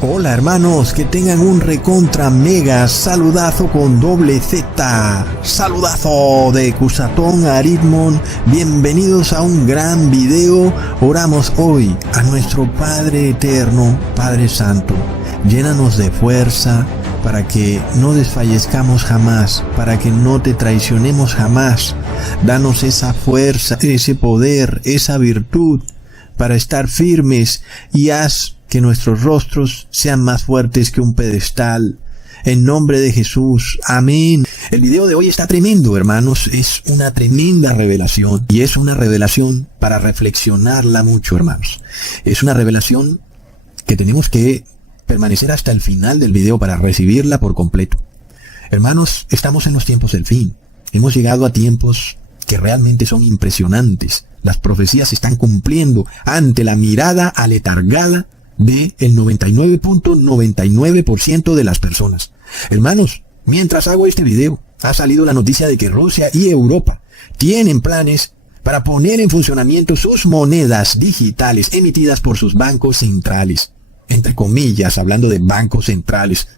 Hola hermanos, que tengan un recontra mega saludazo con doble Z. Saludazo de Cusatón a Aritmon. Bienvenidos a un gran video. Oramos hoy a nuestro Padre Eterno, Padre Santo. Llénanos de fuerza para que no desfallezcamos jamás, para que no te traicionemos jamás. Danos esa fuerza, ese poder, esa virtud para estar firmes y haz que nuestros rostros sean más fuertes que un pedestal. En nombre de Jesús. Amén. El video de hoy está tremendo, hermanos. Es una tremenda revelación. Y es una revelación para reflexionarla mucho, hermanos. Es una revelación que tenemos que permanecer hasta el final del video para recibirla por completo. Hermanos, estamos en los tiempos del fin. Hemos llegado a tiempos que realmente son impresionantes. Las profecías se están cumpliendo ante la mirada aletargada del 99.99% de las personas. Hermanos, mientras hago este video, ha salido la noticia de que Rusia y Europa tienen planes para poner en funcionamiento sus monedas digitales emitidas por sus bancos centrales. Entre comillas, hablando de bancos centrales.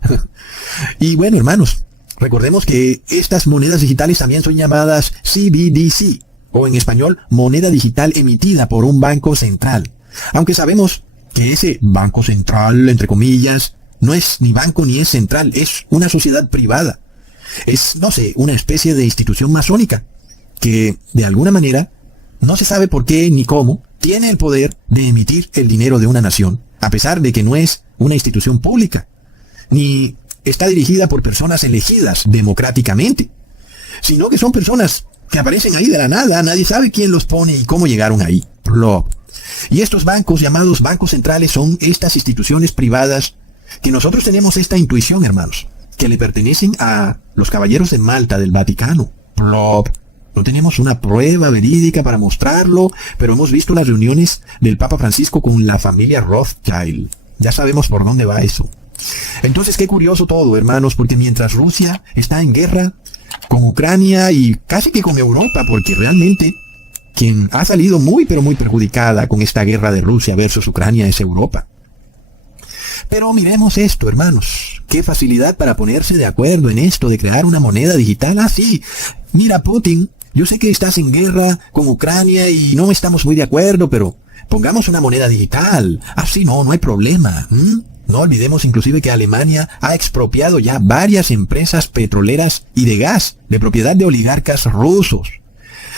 Y bueno, hermanos, recordemos que estas monedas digitales también son llamadas CBDC, o en español, moneda digital emitida por un banco central. Aunque sabemos que ese banco central, entre comillas, no es ni banco ni es central, es una sociedad privada. Es, no sé, una especie de institución masónica, que de alguna manera, no se sabe por qué ni cómo, tiene el poder de emitir el dinero de una nación, a pesar de que no es una institución pública, ni está dirigida por personas elegidas democráticamente, sino que son personas que aparecen ahí de la nada, nadie sabe quién los pone y cómo llegaron ahí. Plop. Y estos bancos llamados bancos centrales son estas instituciones privadas que nosotros tenemos esta intuición, hermanos, que le pertenecen a los caballeros de Malta del Vaticano. Plop. No tenemos una prueba verídica para mostrarlo, pero hemos visto las reuniones del Papa Francisco con la familia Rothschild. Ya sabemos por dónde va eso. Entonces, qué curioso todo, hermanos, porque mientras Rusia está en guerra con Ucrania y casi que con Europa, porque realmente quien ha salido muy pero muy perjudicada con esta guerra de Rusia versus Ucrania es Europa. Pero miremos esto, hermanos. Qué facilidad para ponerse de acuerdo en esto de crear una moneda digital. Ah, sí. Mira, Putin, yo sé que estás en guerra con Ucrania y no estamos muy de acuerdo, pero pongamos una moneda digital. Así no hay problema. No olvidemos inclusive que Alemania ha expropiado ya varias empresas petroleras y de gas de propiedad de oligarcas rusos.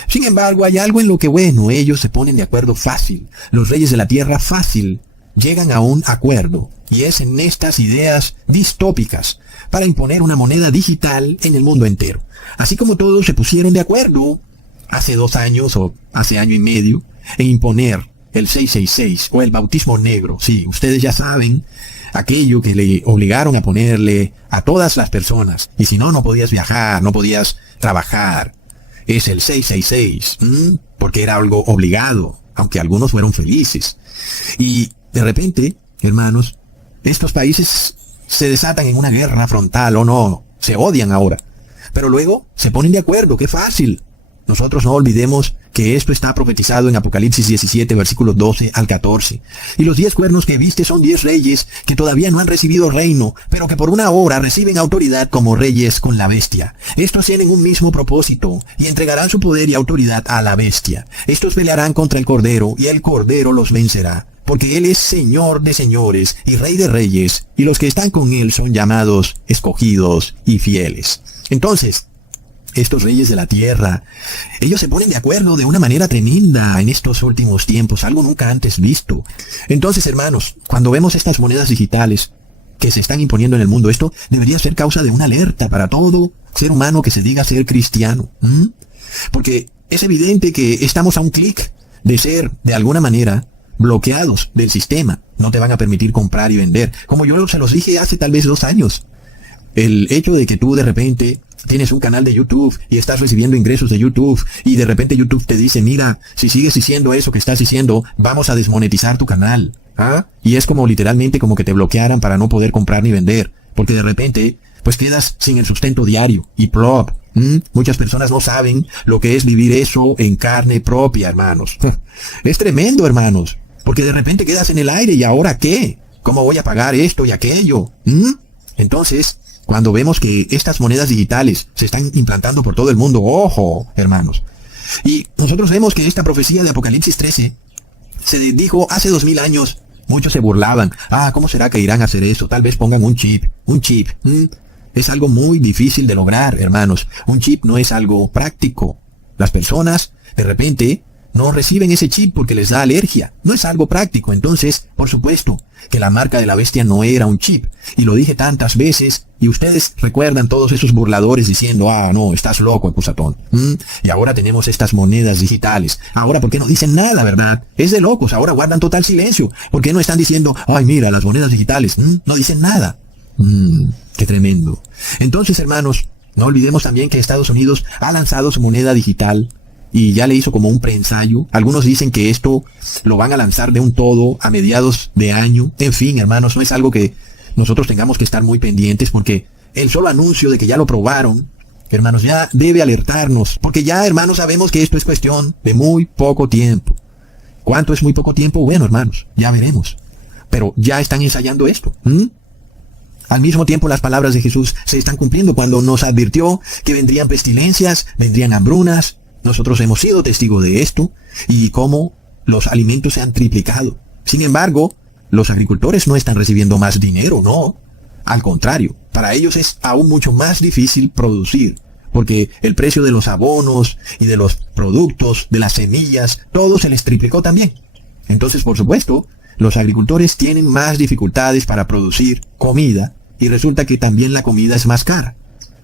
Sin embargo, hay algo en lo que, bueno, ellos se ponen de acuerdo fácil. Los reyes de la tierra fácil llegan a un acuerdo. Y es en estas ideas distópicas para imponer una moneda digital en el mundo entero. Así como todos se pusieron de acuerdo hace 2 años o hace año y medio en imponer el 666 o el bautismo negro. Sí, ustedes ya saben, aquello que le obligaron a ponerle a todas las personas. Y si no, no podías viajar, no podías trabajar. Es el 666, porque era algo obligado, aunque algunos fueron felices. Y de repente, hermanos, estos países se desatan en una guerra frontal, o no, se odian ahora. Pero luego se ponen de acuerdo, qué fácil. Nosotros no olvidemos que esto está profetizado en Apocalipsis 17, versículos 12 al 14. Y los 10 cuernos que viste son 10 reyes que todavía no han recibido reino, pero que por una hora reciben autoridad como reyes con la bestia. Estos tienen un mismo propósito, y entregarán su poder y autoridad a la bestia. Estos pelearán contra el Cordero, y el Cordero los vencerá, porque Él es Señor de señores y Rey de reyes, y los que están con Él son llamados, escogidos y fieles. Entonces, estos reyes de la tierra, ellos se ponen de acuerdo de una manera tremenda en estos últimos tiempos, algo nunca antes visto. Entonces, hermanos, cuando vemos estas monedas digitales que se están imponiendo en el mundo, esto debería ser causa de una alerta para todo ser humano que se diga ser cristiano. Porque es evidente que estamos a un clic de ser, de alguna manera, bloqueados del sistema. No te van a permitir comprar y vender. Como yo se los dije hace tal vez 2 años. El hecho de que tú de repente tienes un canal de YouTube y estás recibiendo ingresos de YouTube y de repente YouTube te dice, mira, si sigues diciendo eso que estás diciendo, vamos a desmonetizar tu canal. Y es como literalmente como que te bloquearan para no poder comprar ni vender, porque de repente pues quedas sin el sustento diario y plop. Muchas personas no saben lo que es vivir eso en carne propia, hermanos. Es tremendo, hermanos, porque de repente quedas en el aire y ¿ahora qué? ¿Cómo voy a pagar esto y aquello? Entonces, cuando vemos que estas monedas digitales se están implantando por todo el mundo, ojo, hermanos. Y nosotros vemos que esta profecía de Apocalipsis 13 se dijo hace 2000 años. Muchos se burlaban. ¿Cómo será que irán a hacer eso? Tal vez pongan un chip. Es algo muy difícil de lograr, hermanos. Un chip no es algo práctico. Las personas, de repente, no reciben ese chip porque les da alergia. No es algo práctico. Entonces, por supuesto, que la marca de la bestia no era un chip. Y lo dije tantas veces, y ustedes recuerdan todos esos burladores diciendo, no, estás loco, Ecusatón. Y ahora tenemos estas monedas digitales. Ahora, ¿por qué no dicen nada, verdad? Es de locos, ahora guardan total silencio. ¿Por qué no están diciendo, ay, mira, las monedas digitales? No dicen nada. Qué tremendo. Entonces, hermanos, no olvidemos también que Estados Unidos ha lanzado su moneda digital y ya le hizo como un preensayo. Algunos dicen que esto lo van a lanzar de un todo a mediados de año. En fin, hermanos, no es algo que nosotros tengamos que estar muy pendientes, porque el solo anuncio de que ya lo probaron, hermanos, ya debe alertarnos, porque ya, hermanos, sabemos que esto es cuestión de muy poco tiempo. ¿Cuánto es muy poco tiempo? Bueno, hermanos, ya veremos. Pero ya están ensayando esto. Al mismo tiempo, las palabras de Jesús se están cumpliendo cuando nos advirtió que vendrían pestilencias, vendrían hambrunas. Nosotros hemos sido testigos de esto y cómo los alimentos se han triplicado. Sin embargo, los agricultores no están recibiendo más dinero, no. Al contrario, para ellos es aún mucho más difícil producir, porque el precio de los abonos y de los productos, de las semillas, todo se les triplicó también. Entonces, por supuesto, los agricultores tienen más dificultades para producir comida y resulta que también la comida es más cara.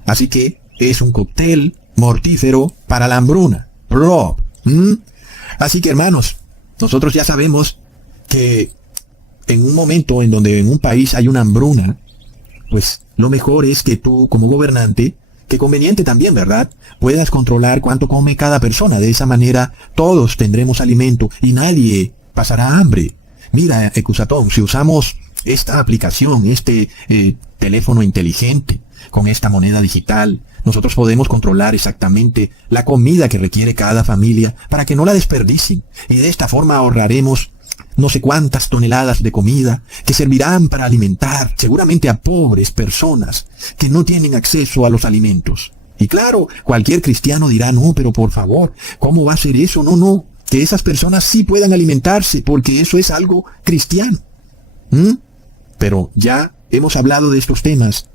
Así que es un cóctel mortífero para la hambruna. Así que, hermanos, nosotros ya sabemos que en un momento en donde en un país hay una hambruna, pues lo mejor es que tú, como gobernante, que conveniente también, ¿verdad?, puedas controlar cuánto come cada persona. De esa manera todos tendremos alimento y nadie pasará hambre. Mira, Ecusatón, si usamos esta aplicación, este teléfono inteligente, con esta moneda digital, nosotros podemos controlar exactamente la comida que requiere cada familia para que no la desperdicien. Y de esta forma ahorraremos no sé cuántas toneladas de comida que servirán para alimentar seguramente a pobres personas que no tienen acceso a los alimentos. Y claro, cualquier cristiano dirá, no, pero por favor, ¿cómo va a ser eso? No, que esas personas sí puedan alimentarse, porque eso es algo cristiano. Pero ya hemos hablado de estos temas.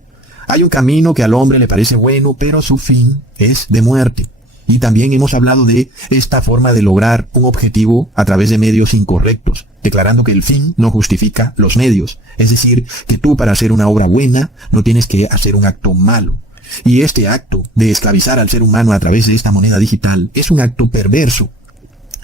Hay un camino que al hombre le parece bueno, pero su fin es de muerte. Y también hemos hablado de esta forma de lograr un objetivo a través de medios incorrectos, declarando que el fin no justifica los medios. Es decir, que tú para hacer una obra buena no tienes que hacer un acto malo. Y este acto de esclavizar al ser humano a través de esta moneda digital es un acto perverso,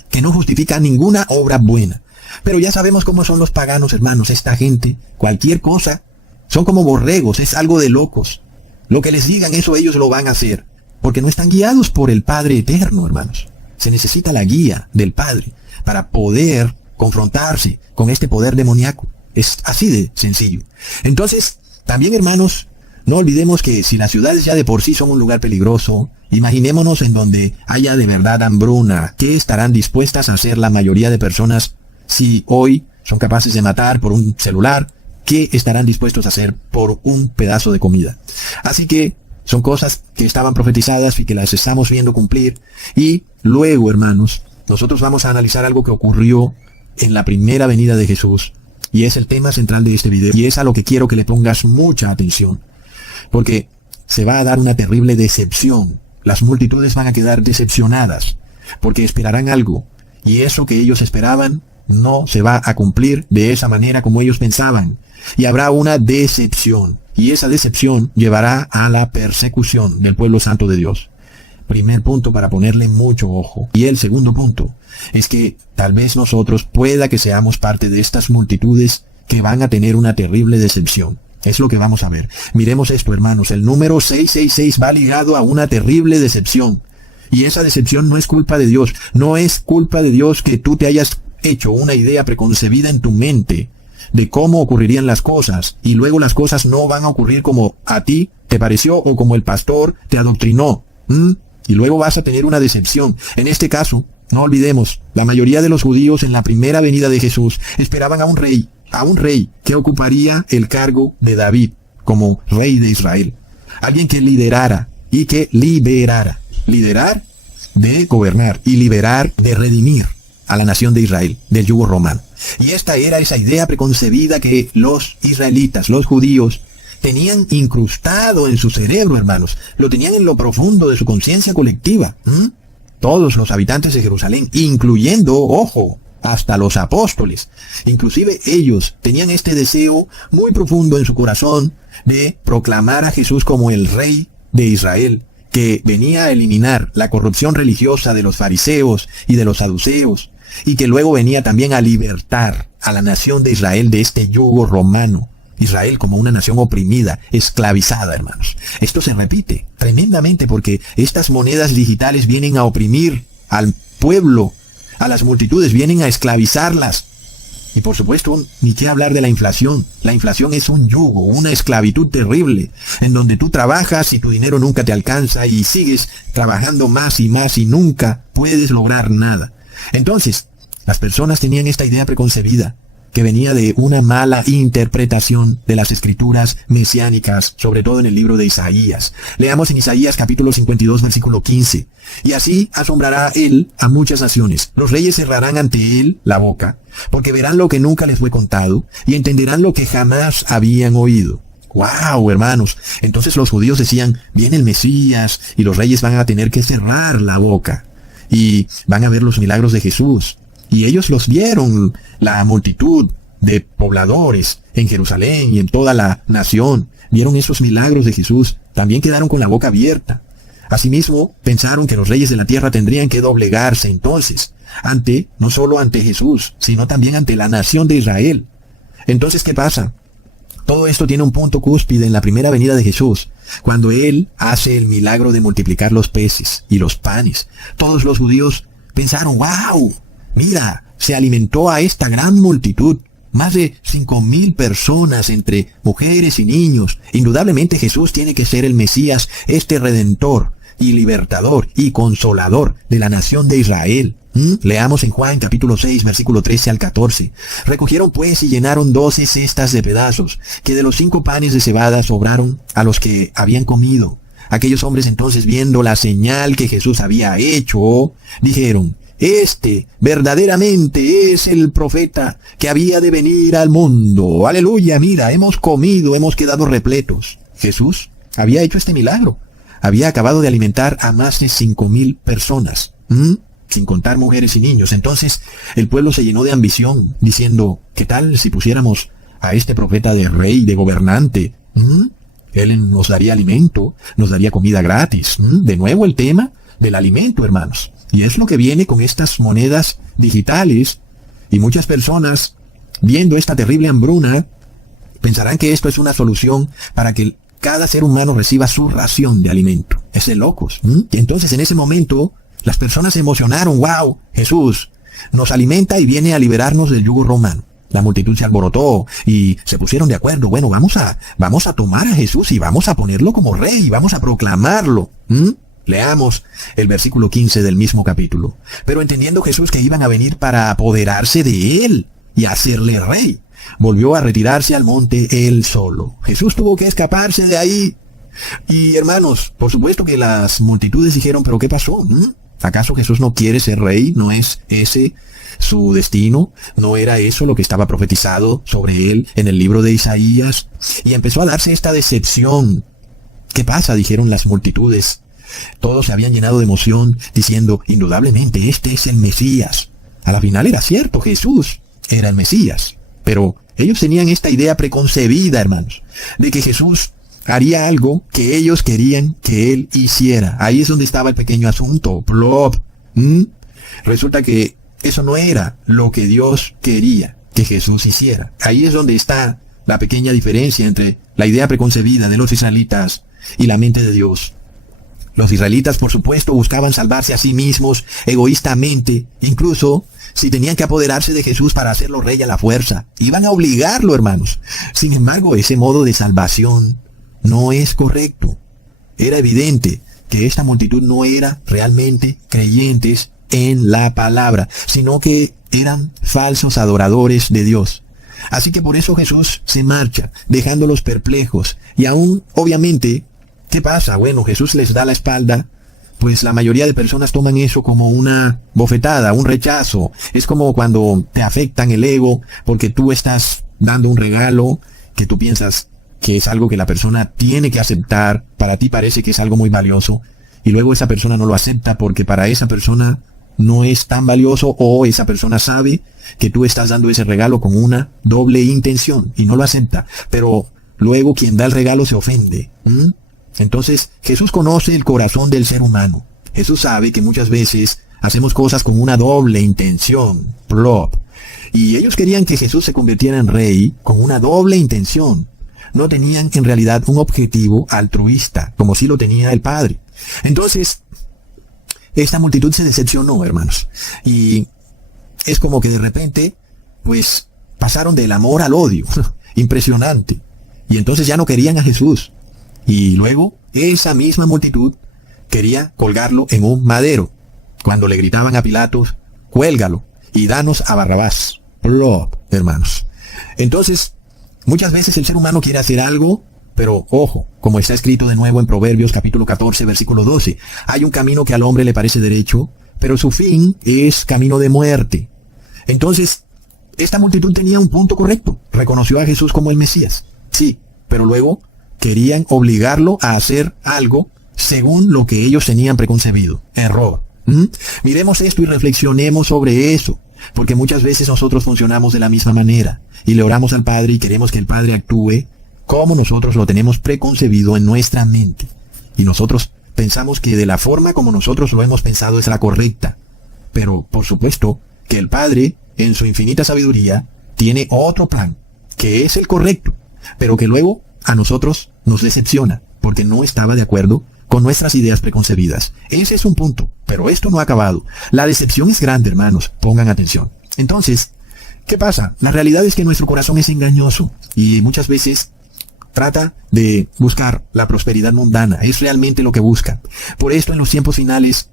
que no justifica ninguna obra buena. Pero ya sabemos cómo son los paganos, hermanos. Esta gente, cualquier cosa, son como borregos, es algo de locos. Lo que les digan, eso ellos lo van a hacer, porque no están guiados por el Padre eterno, hermanos. Se necesita la guía del Padre para poder confrontarse con este poder demoníaco. Es así de sencillo. Entonces, también, hermanos, no olvidemos que si las ciudades ya de por sí son un lugar peligroso, imaginémonos en donde haya de verdad hambruna. ¿Qué estarán dispuestas a hacer la mayoría de personas si hoy son capaces de matar por un celular? ¿Qué estarán dispuestos a hacer por un pedazo de comida? Así que son cosas que estaban profetizadas y que las estamos viendo cumplir. Y luego, hermanos, nosotros vamos a analizar algo que ocurrió en la primera venida de Jesús. Y es el tema central de este video. Y es a lo que quiero que le pongas mucha atención. Porque se va a dar una terrible decepción. Las multitudes van a quedar decepcionadas, porque esperarán algo. Y eso que ellos esperaban no se va a cumplir de esa manera como ellos pensaban. Y habrá una decepción. Y esa decepción llevará a la persecución del pueblo santo de Dios. Primer punto para ponerle mucho ojo. Y el segundo punto es que tal vez nosotros pueda que seamos parte de estas multitudes que van a tener una terrible decepción. Es lo que vamos a ver. Miremos esto, hermanos. El número 666 va ligado a una terrible decepción. Y esa decepción no es culpa de Dios. No es culpa de Dios que tú te hayas hecho una idea preconcebida en tu mente de cómo ocurrirían las cosas, y luego las cosas no van a ocurrir como a ti te pareció o como el pastor te adoctrinó. Y luego vas a tener una decepción. En este caso, no olvidemos, la mayoría de los judíos en la primera venida de Jesús esperaban a un rey, a un rey que ocuparía el cargo de David como rey de Israel. Alguien que liderara y que liberara. Liderar de gobernar y liberar de redimir a la nación de Israel del yugo romano. Y esta era esa idea preconcebida que los israelitas, los judíos, tenían incrustado en su cerebro, hermanos. Lo tenían en lo profundo de su conciencia colectiva. Todos los habitantes de Jerusalén, incluyendo, ojo, hasta los apóstoles. Inclusive ellos tenían este deseo muy profundo en su corazón de proclamar a Jesús como el rey de Israel, que venía a eliminar la corrupción religiosa de los fariseos y de los saduceos, y que luego venía también a libertar a la nación de Israel de este yugo romano. Israel como una nación oprimida, esclavizada, hermanos. Esto se repite tremendamente porque estas monedas digitales vienen a oprimir al pueblo, a las multitudes, vienen a esclavizarlas. Y por supuesto, ni qué hablar de la inflación. La inflación es un yugo, una esclavitud terrible, en donde tú trabajas y tu dinero nunca te alcanza y sigues trabajando más y nunca puedes lograr nada. Entonces, las personas tenían esta idea preconcebida, que venía de una mala interpretación de las escrituras mesiánicas, sobre todo en el libro de Isaías. Leamos en Isaías capítulo 52, versículo 15. Y así asombrará él a muchas naciones. Los reyes cerrarán ante él la boca, porque verán lo que nunca les fue contado, y entenderán lo que jamás habían oído. ¡Wow, hermanos! Entonces los judíos decían, viene el Mesías, y los reyes van a tener que cerrar la boca, y van a ver los milagros de Jesús. Y ellos los vieron, la multitud de pobladores en Jerusalén y en toda la nación. Vieron esos milagros de Jesús. También quedaron con la boca abierta. Asimismo, pensaron que los reyes de la tierra tendrían que doblegarse entonces, no solo ante Jesús, sino también ante la nación de Israel. Entonces, ¿qué pasa? Todo esto tiene un punto cúspide en la primera venida de Jesús, cuando Él hace el milagro de multiplicar los peces y los panes. Todos los judíos pensaron, ¡wow! Mira, se alimentó a esta gran multitud, más de 5,000 personas entre mujeres y niños. Indudablemente Jesús tiene que ser el Mesías, este redentor y libertador y consolador de la nación de Israel. Leamos en Juan capítulo 6, versículo 13 al 14. Recogieron pues y llenaron 12 cestas de pedazos, que de los 5 panes de cebada sobraron a los que habían comido. Aquellos hombres entonces, viendo la señal que Jesús había hecho, dijeron, este verdaderamente es el profeta que había de venir al mundo. Aleluya, mira, hemos comido, hemos quedado repletos. Jesús había hecho este milagro. Había acabado de alimentar a más de 5,000 personas, sin contar mujeres y niños. Entonces el pueblo se llenó de ambición, diciendo, ¿qué tal si pusiéramos a este profeta de rey, de gobernante? Él nos daría alimento, nos daría comida gratis. De nuevo el tema del alimento, hermanos. Y es lo que viene con estas monedas digitales. Y muchas personas, viendo esta terrible hambruna, pensarán que esto es una solución para que cada ser humano reciba su ración de alimento. Es de locos. Y entonces en ese momento, las personas se emocionaron. ¡Wow! Jesús nos alimenta y viene a liberarnos del yugo romano. La multitud se alborotó y se pusieron de acuerdo. Bueno, vamos a tomar a Jesús y vamos a ponerlo como rey y vamos a proclamarlo. Leamos el versículo 15 del mismo capítulo. Pero entendiendo Jesús que iban a venir para apoderarse de él y hacerle rey, volvió a retirarse al monte él solo. Jesús tuvo que escaparse de ahí. Y hermanos, por supuesto que las multitudes dijeron, ¿pero qué pasó? ¿Acaso Jesús no quiere ser rey? ¿No es ese su destino? ¿No era eso lo que estaba profetizado sobre él en el libro de Isaías? Y empezó a darse esta decepción. ¿Qué pasa?, dijeron las multitudes. Todos se habían llenado de emoción, diciendo, indudablemente este es el Mesías. A la final era cierto, Jesús era el Mesías. Pero ellos tenían esta idea preconcebida, hermanos, de que Jesús haría algo que ellos querían que él hiciera. Ahí es donde estaba el pequeño asunto. Plop. Resulta que eso no era lo que Dios quería que Jesús hiciera. Ahí es donde está la pequeña diferencia entre la idea preconcebida de los israelitas y la mente de Dios. Los israelitas, por supuesto, buscaban salvarse a sí mismos egoístamente, incluso si tenían que apoderarse de Jesús para hacerlo rey a la fuerza. Iban a obligarlo, hermanos. Sin embargo, ese modo de salvación no es correcto. Era evidente que esta multitud no era realmente creyentes en la palabra, sino que eran falsos adoradores de Dios. Así que por eso Jesús se marcha, dejándolos perplejos. Y aún, obviamente, ¿qué pasa? Bueno, Jesús les da la espalda. Pues la mayoría de personas toman eso como una bofetada, un rechazo. Es como cuando te afectan el ego porque tú estás dando un regalo que tú piensas que es algo que la persona tiene que aceptar. Para ti parece que es algo muy valioso. Y luego esa persona no lo acepta porque para esa persona no es tan valioso, o esa persona sabe que tú estás dando ese regalo con una doble intención y no lo acepta. Pero luego quien da el regalo se ofende. Entonces, Jesús conoce el corazón del ser humano. Jesús sabe que muchas veces hacemos cosas con una doble intención. Plop. Y ellos querían que Jesús se convirtiera en rey con una doble intención. No tenían en realidad un objetivo altruista, como sí lo tenía el Padre. Entonces, esta multitud se decepcionó, hermanos. Y es como que de repente, pues, pasaron del amor al odio. Impresionante. Y entonces ya no querían a Jesús. Y luego, esa misma multitud quería colgarlo en un madero. Cuando le gritaban a Pilatos, cuélgalo y danos a Barrabás. Plop, hermanos. Entonces, muchas veces el ser humano quiere hacer algo, pero ojo, como está escrito de nuevo en Proverbios capítulo 14, versículo 12, hay un camino que al hombre le parece derecho, pero su fin es camino de muerte. Entonces, esta multitud tenía un punto correcto. Reconoció a Jesús como el Mesías. Sí, pero luego querían obligarlo a hacer algo según lo que ellos tenían preconcebido. Error. Miremos esto y reflexionemos sobre eso, porque muchas veces nosotros funcionamos de la misma manera y le oramos al Padre y queremos que el Padre actúe como nosotros lo tenemos preconcebido en nuestra mente. Y nosotros pensamos que de la forma como nosotros lo hemos pensado es la correcta. Pero, por supuesto, que el Padre, en su infinita sabiduría, tiene otro plan, que es el correcto, pero que luego a nosotros nos decepciona, porque no estaba de acuerdo con nuestras ideas preconcebidas. Ese es un punto, pero esto no ha acabado. La decepción es grande, hermanos, pongan atención. Entonces, ¿qué pasa? La realidad es que nuestro corazón es engañoso, y muchas veces trata de buscar la prosperidad mundana, es realmente lo que busca. Por esto en los tiempos finales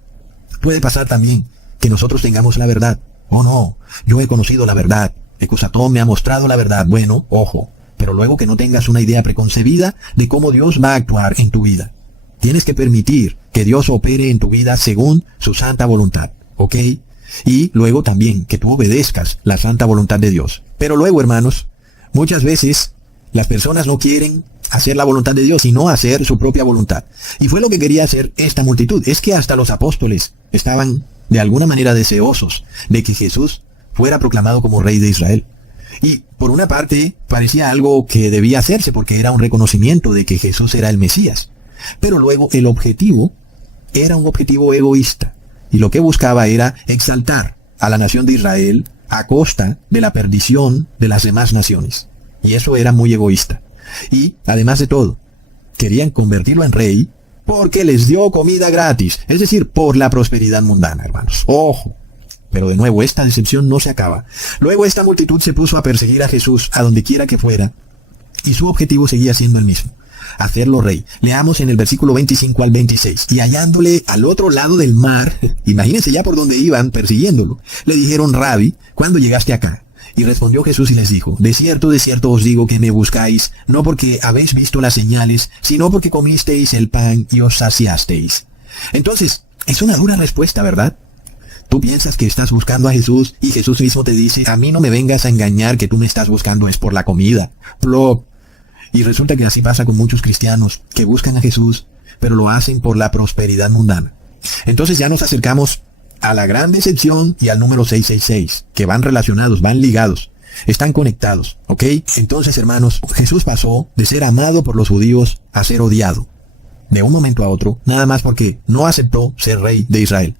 puede pasar también que nosotros tengamos la verdad. Oh no, yo he conocido la verdad, Ecusatón me ha mostrado la verdad. Bueno, ojo, pero luego que no tengas una idea preconcebida de cómo Dios va a actuar en tu vida. Tienes que permitir que Dios opere en tu vida según su santa voluntad, ¿ok? Y luego también que tú obedezcas la santa voluntad de Dios. Pero luego, hermanos, muchas veces las personas no quieren hacer la voluntad de Dios, sino hacer su propia voluntad. Y fue lo que quería hacer esta multitud. Es que hasta los apóstoles estaban de alguna manera deseosos de que Jesús fuera proclamado como rey de Israel. Y por una parte parecía algo que debía hacerse porque era un reconocimiento de que Jesús era el Mesías. Pero luego el objetivo era un objetivo egoísta. Y lo que buscaba era exaltar a la nación de Israel a costa de la perdición de las demás naciones. Y eso era muy egoísta. Y, además de todo, querían convertirlo en rey porque les dio comida gratis. Es decir, por la prosperidad mundana, hermanos. ¡Ojo! Pero de nuevo, esta decepción no se acaba. Luego esta multitud se puso a perseguir a Jesús a donde quiera que fuera. Y su objetivo seguía siendo el mismo: hacerlo rey. Leamos en el versículo 25 al 26. Y hallándole al otro lado del mar, imagínense ya por donde iban persiguiéndolo, le dijeron: Rabí, ¿cuándo llegaste acá? Y respondió Jesús y les dijo: de cierto os digo que me buscáis, no porque habéis visto las señales, sino porque comisteis el pan y os saciasteis. Entonces, es una dura respuesta, ¿verdad? Tú piensas que estás buscando a Jesús y Jesús mismo te dice: a mí no me vengas a engañar que tú me estás buscando es por la comida. Plop. Y resulta que así pasa con muchos cristianos que buscan a Jesús, pero lo hacen por la prosperidad mundana. Entonces ya nos acercamos a la gran decepción y al número 666, que van relacionados, van ligados, están conectados, ¿ok? Entonces, hermanos, Jesús pasó de ser amado por los judíos a ser odiado, de un momento a otro, nada más porque no aceptó ser rey de Israel.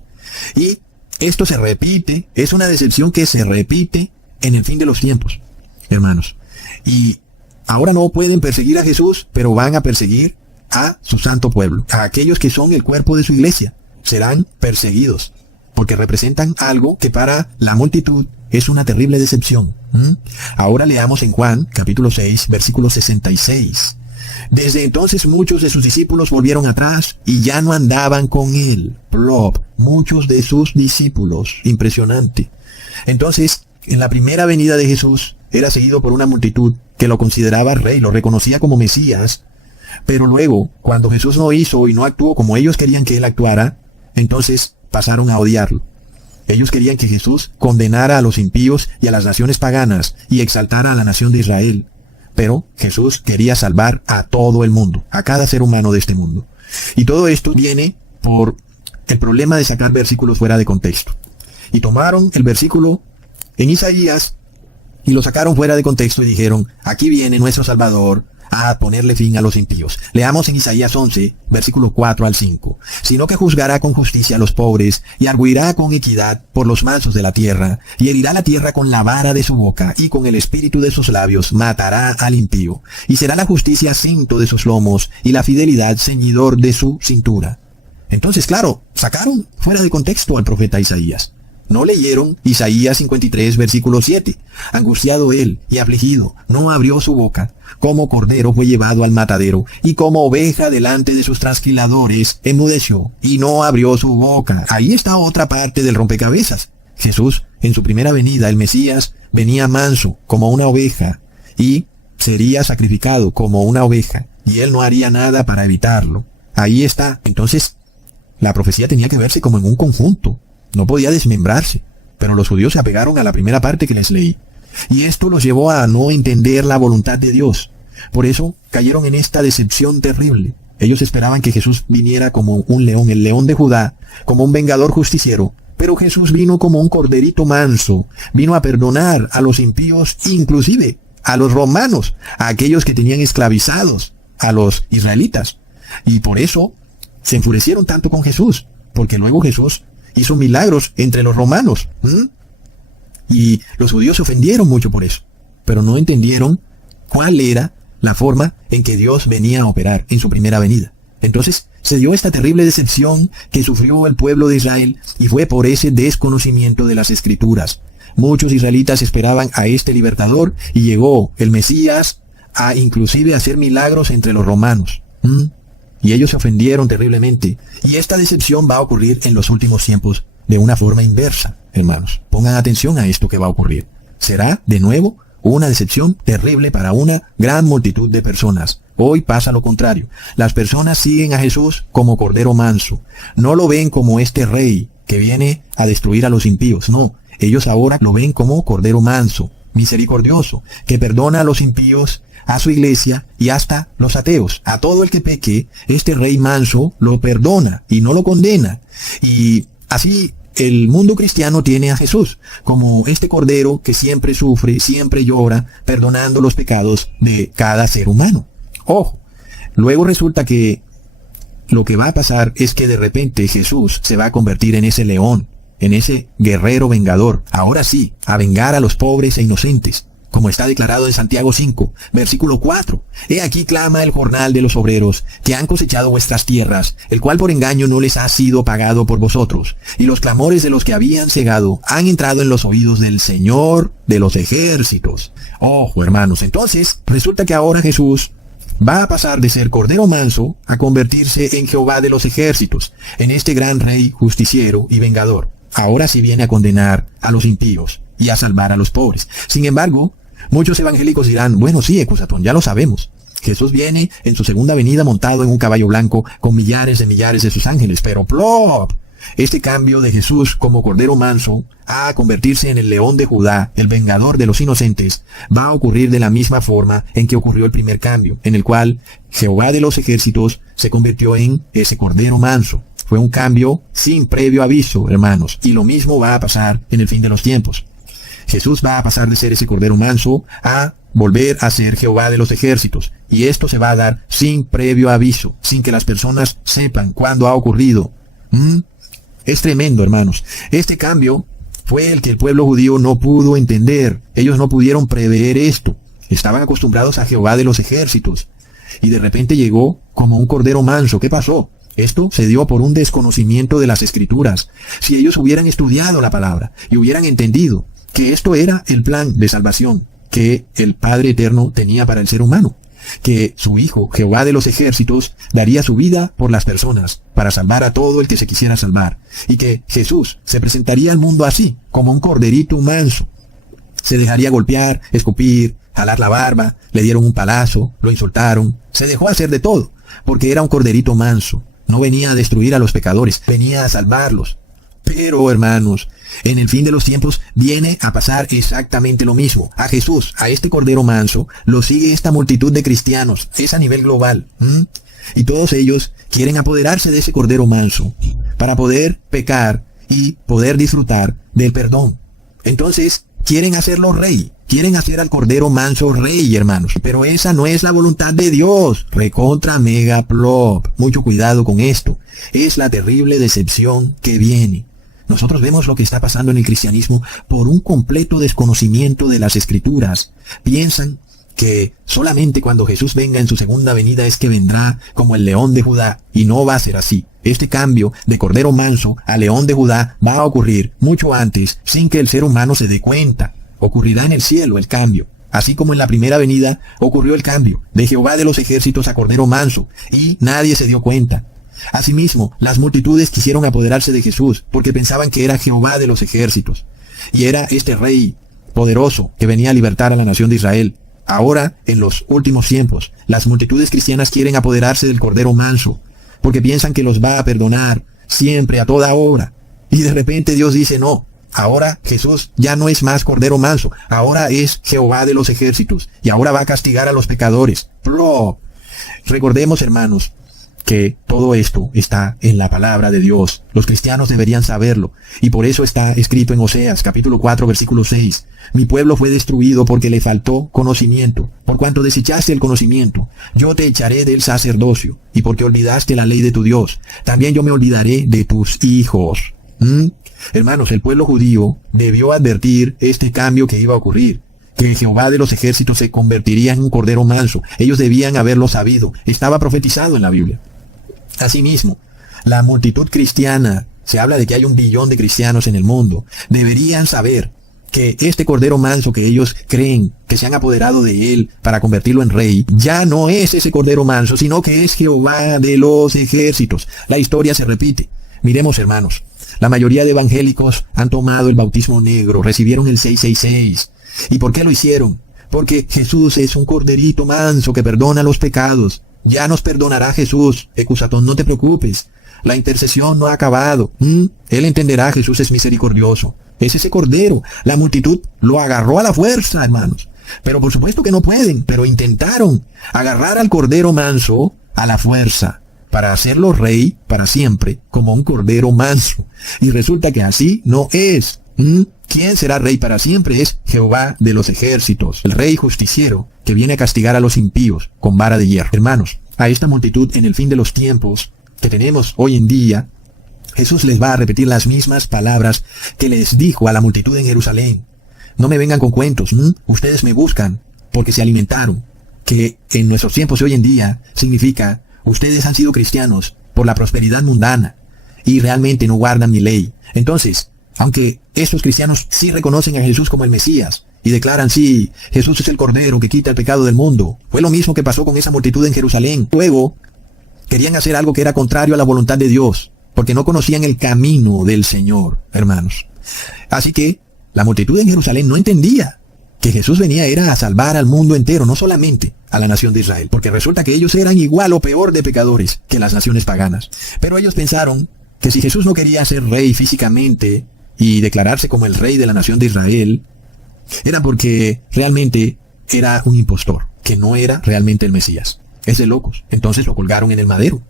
Y esto se repite, es una decepción que se repite en el fin de los tiempos, hermanos. Y ahora no pueden perseguir a Jesús, pero van a perseguir a su santo pueblo, a aquellos que son el cuerpo de su iglesia. Serán perseguidos, porque representan algo que para la multitud es una terrible decepción. Ahora leamos en Juan, capítulo 6, versículo 66. Desde entonces muchos de sus discípulos volvieron atrás y ya no andaban con él. Plop, muchos de sus discípulos. Impresionante. Entonces, en la primera venida de Jesús, era seguido por una multitud que lo consideraba rey, lo reconocía como Mesías. Pero luego, cuando Jesús no hizo y no actuó como ellos querían que él actuara, entonces pasaron a odiarlo. Ellos querían que Jesús condenara a los impíos y a las naciones paganas y exaltara a la nación de Israel. Pero Jesús quería salvar a todo el mundo, a cada ser humano de este mundo. Y todo esto viene por el problema de sacar versículos fuera de contexto. Y tomaron el versículo en Isaías y lo sacaron fuera de contexto y dijeron, aquí viene nuestro Salvador a ponerle fin a los impíos. Leamos en Isaías 11, versículo 4 al 5. Sino que juzgará con justicia a los pobres, y arguirá con equidad por los mansos de la tierra, y herirá la tierra con la vara de su boca, y con el espíritu de sus labios matará al impío. Y será la justicia cinto de sus lomos, y la fidelidad ceñidor de su cintura. Entonces, claro, sacaron fuera de contexto al profeta Isaías. No leyeron Isaías 53, versículo 7. Angustiado él y afligido, no abrió su boca. Como cordero fue llevado al matadero, y como oveja delante de sus trasquiladores, enmudeció, y no abrió su boca. Ahí está otra parte del rompecabezas. Jesús, en su primera venida, el Mesías, venía manso, como una oveja, y sería sacrificado como una oveja, y él no haría nada para evitarlo. Ahí está. Entonces, la profecía tenía que verse como en un conjunto. No podía desmembrarse, pero los judíos se apegaron a la primera parte que les leí. Y esto los llevó a no entender la voluntad de Dios. Por eso cayeron en esta decepción terrible. Ellos esperaban que Jesús viniera como un león, el león de Judá, como un vengador justiciero. Pero Jesús vino como un corderito manso. Vino a perdonar a los impíos, inclusive a los romanos, a aquellos que tenían esclavizados, a los israelitas. Y por eso se enfurecieron tanto con Jesús, porque luego Jesús hizo milagros entre los romanos. Y los judíos se ofendieron mucho por eso, pero no entendieron cuál era la forma en que Dios venía a operar en su primera venida. Entonces se dio esta terrible decepción que sufrió el pueblo de Israel, y fue por ese desconocimiento de las Escrituras. Muchos israelitas esperaban a este libertador, y llegó el Mesías a inclusive hacer milagros entre los romanos. Y ellos se ofendieron terriblemente. Y esta decepción va a ocurrir en los últimos tiempos de una forma inversa, hermanos. Pongan atención a esto que va a ocurrir. Será, de nuevo, una decepción terrible para una gran multitud de personas. Hoy pasa lo contrario. Las personas siguen a Jesús como cordero manso. No lo ven como este rey que viene a destruir a los impíos. No, ellos ahora lo ven como cordero manso, misericordioso, que perdona a los impíos, a su iglesia y hasta los ateos. A todo el que peque, este rey manso lo perdona y no lo condena. Y así el mundo cristiano tiene a Jesús como este cordero que siempre sufre, siempre llora, perdonando los pecados de cada ser humano. Ojo, luego resulta que lo que va a pasar es que de repente Jesús se va a convertir en ese león, en ese guerrero vengador. Ahora sí, a vengar a los pobres e inocentes, como está declarado en Santiago 5, versículo 4. He aquí clama el jornal de los obreros, que han cosechado vuestras tierras, el cual por engaño no les ha sido pagado por vosotros. Y los clamores de los que habían cegado han entrado en los oídos del Señor de los ejércitos. Ojo, hermanos, entonces resulta que ahora Jesús va a pasar de ser cordero manso a convertirse en Jehová de los ejércitos, en este gran rey justiciero y vengador. Ahora sí viene a condenar a los impíos y a salvar a los pobres. Sin embargo, muchos evangélicos dirán, bueno, sí, Ecusatón, ya lo sabemos. Jesús viene en su segunda venida montado en un caballo blanco con millares de sus ángeles. Pero ¡plop! Este cambio de Jesús como cordero manso a convertirse en el león de Judá, el vengador de los inocentes, va a ocurrir de la misma forma en que ocurrió el primer cambio, en el cual Jehová de los ejércitos se convirtió en ese cordero manso. Fue un cambio sin previo aviso, hermanos, y lo mismo va a pasar en el fin de los tiempos. Jesús va a pasar de ser ese cordero manso a volver a ser Jehová de los ejércitos. Y esto se va a dar sin previo aviso, sin que las personas sepan cuándo ha ocurrido. Es tremendo, hermanos. Este cambio fue el que el pueblo judío no pudo entender. Ellos no pudieron prever esto. Estaban acostumbrados a Jehová de los ejércitos. Y de repente llegó como un cordero manso. ¿Qué pasó? Esto se dio por un desconocimiento de las Escrituras. Si ellos hubieran estudiado la palabra y hubieran entendido que esto era el plan de salvación que el Padre Eterno tenía para el ser humano, que su Hijo, Jehová de los ejércitos, daría su vida por las personas, para salvar a todo el que se quisiera salvar, y que Jesús se presentaría al mundo así, como un corderito manso, se dejaría golpear, escupir, jalar la barba, le dieron un palazo, lo insultaron, se dejó hacer de todo, porque era un corderito manso. No venía a destruir a los pecadores, venía a salvarlos. Pero, hermanos, en el fin de los tiempos viene a pasar exactamente lo mismo. A Jesús, a este cordero manso, lo sigue esta multitud de cristianos. Es a nivel global. Y todos ellos quieren apoderarse de ese cordero manso para poder pecar y poder disfrutar del perdón. Entonces, quieren hacerlo rey. Quieren hacer al cordero manso rey, hermanos. Pero esa no es la voluntad de Dios. Recontra mega plop. Mucho cuidado con esto. Es la terrible decepción que viene. Nosotros vemos lo que está pasando en el cristianismo por un completo desconocimiento de las Escrituras. Piensan que solamente cuando Jesús venga en su segunda venida es que vendrá como el león de Judá, y no va a ser así. Este cambio de cordero manso a león de Judá va a ocurrir mucho antes, sin que el ser humano se dé cuenta. Ocurrirá en el cielo el cambio, así como en la primera venida ocurrió el cambio de Jehová de los ejércitos a cordero manso, y nadie se dio cuenta. Asimismo, las multitudes quisieron apoderarse de Jesús, porque pensaban que era Jehová de los ejércitos, y era este rey poderoso que venía a libertar a la nación de Israel. Ahora, en los últimos tiempos, las multitudes cristianas quieren apoderarse del cordero manso, porque piensan que los va a perdonar siempre, a toda hora. Y de repente Dios dice, no, ahora Jesús ya no es más cordero manso, ahora es Jehová de los ejércitos, y ahora va a castigar a los pecadores. ¡Plop! Recordemos, hermanos, que todo esto está en la palabra de Dios. Los cristianos deberían saberlo, y por eso está escrito en Oseas, capítulo 4, versículo 6. Mi pueblo fue destruido porque le faltó conocimiento. Por cuanto desechaste el conocimiento, yo te echaré del sacerdocio, y porque olvidaste la ley de tu Dios, también yo me olvidaré de tus hijos. Hermanos, el pueblo judío debió advertir este cambio que iba a ocurrir, que Jehová de los ejércitos se convertiría en un cordero manso. Ellos debían haberlo sabido. Estaba profetizado en la Biblia. Asimismo, la multitud cristiana, se habla de que hay 1 billón de cristianos en el mundo, deberían saber que este cordero manso que ellos creen que se han apoderado de él para convertirlo en rey, ya no es ese cordero manso, sino que es Jehová de los ejércitos. La historia se repite. Miremos, hermanos, la mayoría de evangélicos han tomado el bautismo negro, recibieron el 666. ¿Y por qué lo hicieron? Porque Jesús es un corderito manso que perdona los pecados. Ya nos perdonará Jesús. Ecusatón, no te preocupes. La intercesión no ha acabado. Él entenderá, Jesús es misericordioso. Es ese cordero. La multitud lo agarró a la fuerza, hermanos. Pero por supuesto que no pueden, pero intentaron agarrar al cordero manso a la fuerza para hacerlo rey para siempre, como un cordero manso. Y resulta que así no es. ¿Quién será rey para siempre? Es Jehová de los ejércitos, el rey justiciero, que viene a castigar a los impíos con vara de hierro. Hermanos, a esta multitud en el fin de los tiempos que tenemos hoy en día, Jesús les va a repetir las mismas palabras que les dijo a la multitud en Jerusalén. No me vengan con cuentos, ustedes me buscan porque se alimentaron, que en nuestros tiempos de hoy en día significa, ustedes han sido cristianos por la prosperidad mundana y realmente no guardan mi ley. Entonces, aunque estos cristianos sí reconocen a Jesús como el Mesías y declaran, sí, Jesús es el Cordero que quita el pecado del mundo. Fue lo mismo que pasó con esa multitud en Jerusalén. Luego, querían hacer algo que era contrario a la voluntad de Dios, porque no conocían el camino del Señor, hermanos. Así que, la multitud en Jerusalén no entendía que Jesús venía era a salvar al mundo entero, no solamente a la nación de Israel, porque resulta que ellos eran igual o peor de pecadores que las naciones paganas. Pero ellos pensaron que si Jesús no quería ser rey físicamente, y declararse como el rey de la nación de Israel, era porque realmente era un impostor, que no era realmente el Mesías. Es de locos. Entonces lo colgaron en el madero.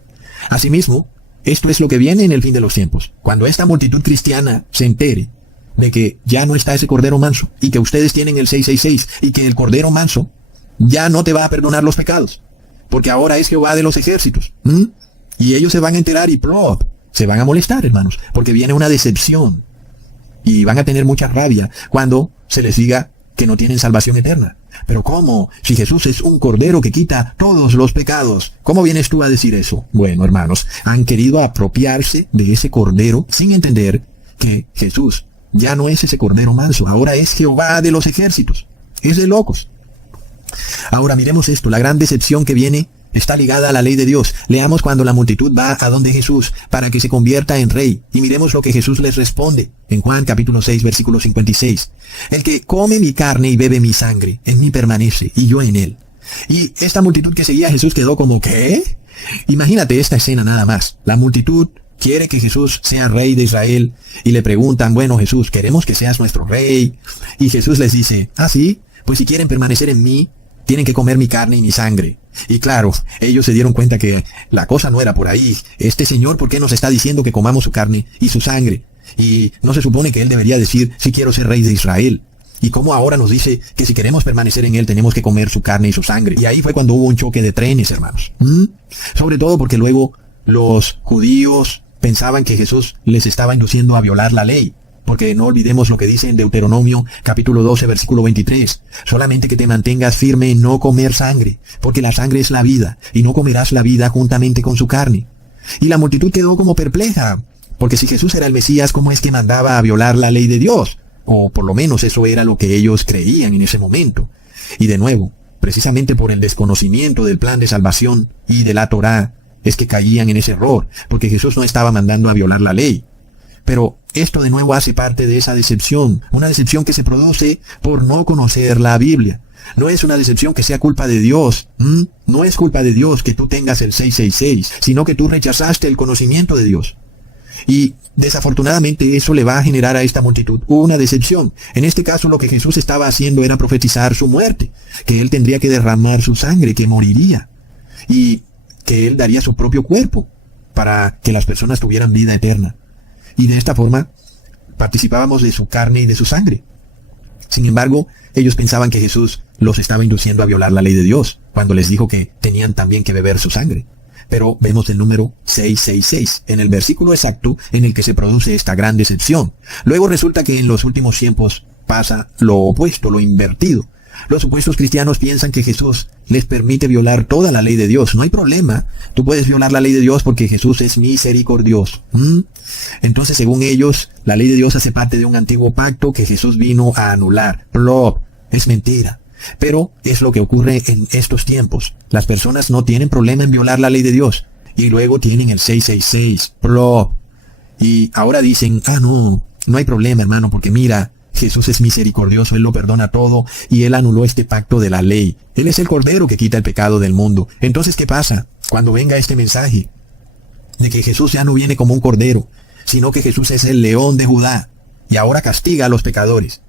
Asimismo, esto es lo que viene en el fin de los tiempos. Cuando esta multitud cristiana se entere de que ya no está ese cordero manso, y que ustedes tienen el 666, y que el cordero manso ya no te va a perdonar los pecados, porque ahora es Jehová de los ejércitos. Y ellos se van a enterar y plop, se van a molestar, hermanos, porque viene una decepción. Y van a tener mucha rabia cuando se les diga que no tienen salvación eterna. Pero ¿cómo? Si Jesús es un cordero que quita todos los pecados, ¿cómo vienes tú a decir eso? Bueno, hermanos, han querido apropiarse de ese cordero sin entender que Jesús ya no es ese cordero manso, ahora es Jehová de los ejércitos. Es de locos. Ahora miremos esto, la gran decepción que viene está ligada a la ley de Dios. Leamos cuando la multitud va a donde Jesús para que se convierta en rey. Y miremos lo que Jesús les responde. En Juan capítulo 6, versículo 56. El que come mi carne y bebe mi sangre, en mí permanece, y yo en él. Y esta multitud que seguía a Jesús quedó como, ¿qué? Imagínate esta escena nada más. La multitud quiere que Jesús sea rey de Israel y le preguntan, bueno Jesús, queremos que seas nuestro rey. Y Jesús les dice, ¿ah sí? Pues si quieren permanecer en mí, tienen que comer mi carne y mi sangre. Y claro, ellos se dieron cuenta que la cosa no era por ahí. Este Señor, ¿por qué nos está diciendo que comamos su carne y su sangre? Y no se supone que Él debería decir, si quiero ser rey de Israel. Y cómo ahora nos dice que si queremos permanecer en Él tenemos que comer su carne y su sangre. Y ahí fue cuando hubo un choque de trenes, hermanos. Sobre todo porque luego los judíos pensaban que Jesús les estaba induciendo a violar la ley. Porque no olvidemos lo que dice en Deuteronomio capítulo 12 versículo 23. Solamente que te mantengas firme en no comer sangre, porque la sangre es la vida, y no comerás la vida juntamente con su carne. Y la multitud quedó como perpleja, porque si Jesús era el Mesías, ¿cómo es que mandaba a violar la ley de Dios? O por lo menos eso era lo que ellos creían en ese momento. Y de nuevo, precisamente por el desconocimiento del plan de salvación y de la Torá, es que caían en ese error, porque Jesús no estaba mandando a violar la ley. Pero esto de nuevo hace parte de esa decepción, una decepción que se produce por no conocer la Biblia. No es una decepción que sea culpa de Dios, no es culpa de Dios que tú tengas el 666, sino que tú rechazaste el conocimiento de Dios. Y desafortunadamente eso le va a generar a esta multitud una decepción. En este caso lo que Jesús estaba haciendo era profetizar su muerte, que Él tendría que derramar su sangre, que moriría, y que Él daría su propio cuerpo para que las personas tuvieran vida eterna. Y de esta forma participábamos de su carne y de su sangre. Sin embargo, ellos pensaban que Jesús los estaba induciendo a violar la ley de Dios, cuando les dijo que tenían también que beber su sangre. Pero vemos el número 666, en el versículo exacto en el que se produce esta gran decepción. Luego resulta que en los últimos tiempos pasa lo opuesto, lo invertido. Los supuestos cristianos piensan que Jesús les permite violar toda la ley de Dios. No hay problema. Tú puedes violar la ley de Dios porque Jesús es misericordioso. Entonces, según ellos, la ley de Dios hace parte de un antiguo pacto que Jesús vino a anular. Plop. Es mentira. Pero es lo que ocurre en estos tiempos. Las personas no tienen problema en violar la ley de Dios. Y luego tienen el 666. Plop. Y ahora dicen, no hay problema, hermano, porque mira, Jesús es misericordioso, Él lo perdona todo y Él anuló este pacto de la ley. Él es el Cordero que quita el pecado del mundo. Entonces, ¿qué pasa cuando venga este mensaje de que Jesús ya no viene como un cordero, sino que Jesús es el león de Judá y ahora castiga a los pecadores?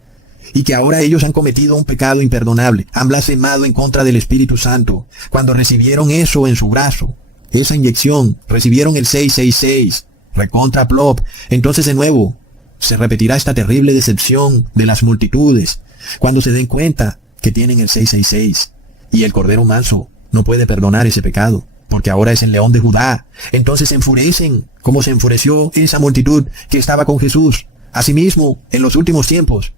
Y que ahora ellos han cometido un pecado imperdonable, han blasfemado en contra del Espíritu Santo. Cuando recibieron eso en su brazo, esa inyección, recibieron el 666, recontra plop. Entonces de nuevo se repetirá esta terrible decepción de las multitudes cuando se den cuenta que tienen el 666 y el Cordero Manso no puede perdonar ese pecado porque ahora es el león de Judá. Entonces se enfurecen como se enfureció esa multitud que estaba con Jesús. Asimismo, en los últimos tiempos,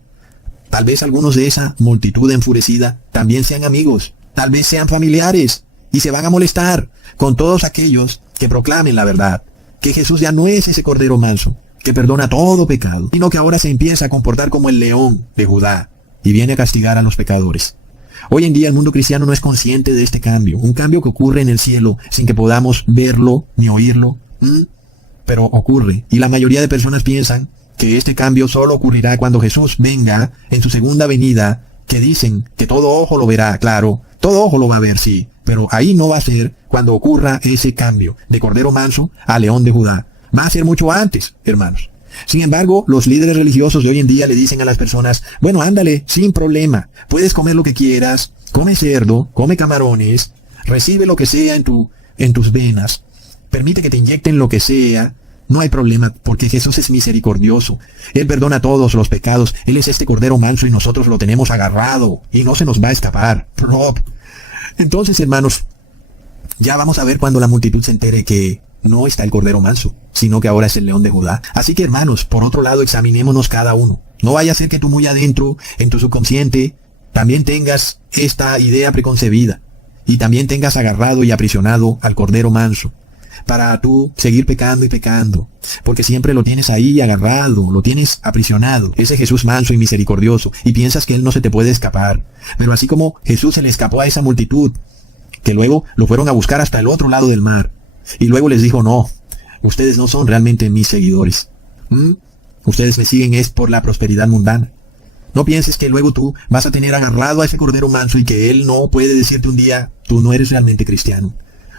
tal vez algunos de esa multitud enfurecida también sean amigos, tal vez sean familiares y se van a molestar con todos aquellos que proclamen la verdad, que Jesús ya no es ese Cordero Manso que perdona todo pecado, sino que ahora se empieza a comportar como el león de Judá y viene a castigar a los pecadores. Hoy en día el mundo cristiano no es consciente de este cambio, un cambio que ocurre en el cielo sin que podamos verlo ni oírlo, pero ocurre, y la mayoría de personas piensan que este cambio solo ocurrirá cuando Jesús venga en su segunda venida, que dicen que todo ojo lo verá, claro, todo ojo lo va a ver, sí, pero ahí no va a ser cuando ocurra ese cambio de Cordero Manso a león de Judá. Va a ser mucho antes, hermanos. Sin embargo, los líderes religiosos de hoy en día le dicen a las personas, bueno, ándale, sin problema, puedes comer lo que quieras, come cerdo, come camarones, recibe lo que sea en tus venas, permite que te inyecten lo que sea, no hay problema, porque Jesús es misericordioso, Él perdona todos los pecados, Él es este Cordero Manso y nosotros lo tenemos agarrado, y no se nos va a escapar. Entonces, hermanos, ya vamos a ver cuando la multitud se entere que no está el Cordero Manso, sino que ahora es el león de Judá. Así que, hermanos, por otro lado, examinémonos cada uno. No vaya a ser que tú muy adentro, en tu subconsciente, también tengas esta idea preconcebida y también tengas agarrado y aprisionado al Cordero Manso para tú seguir pecando y pecando, porque siempre lo tienes ahí agarrado, lo tienes aprisionado, ese Jesús manso y misericordioso, y piensas que Él no se te puede escapar. Pero así como Jesús se le escapó a esa multitud que luego lo fueron a buscar hasta el otro lado del mar. Y luego les dijo, no, ustedes no son realmente mis seguidores. Ustedes me siguen es por la prosperidad mundana. No pienses que luego tú vas a tener agarrado a ese cordero manso y que él no puede decirte un día, tú no eres realmente cristiano.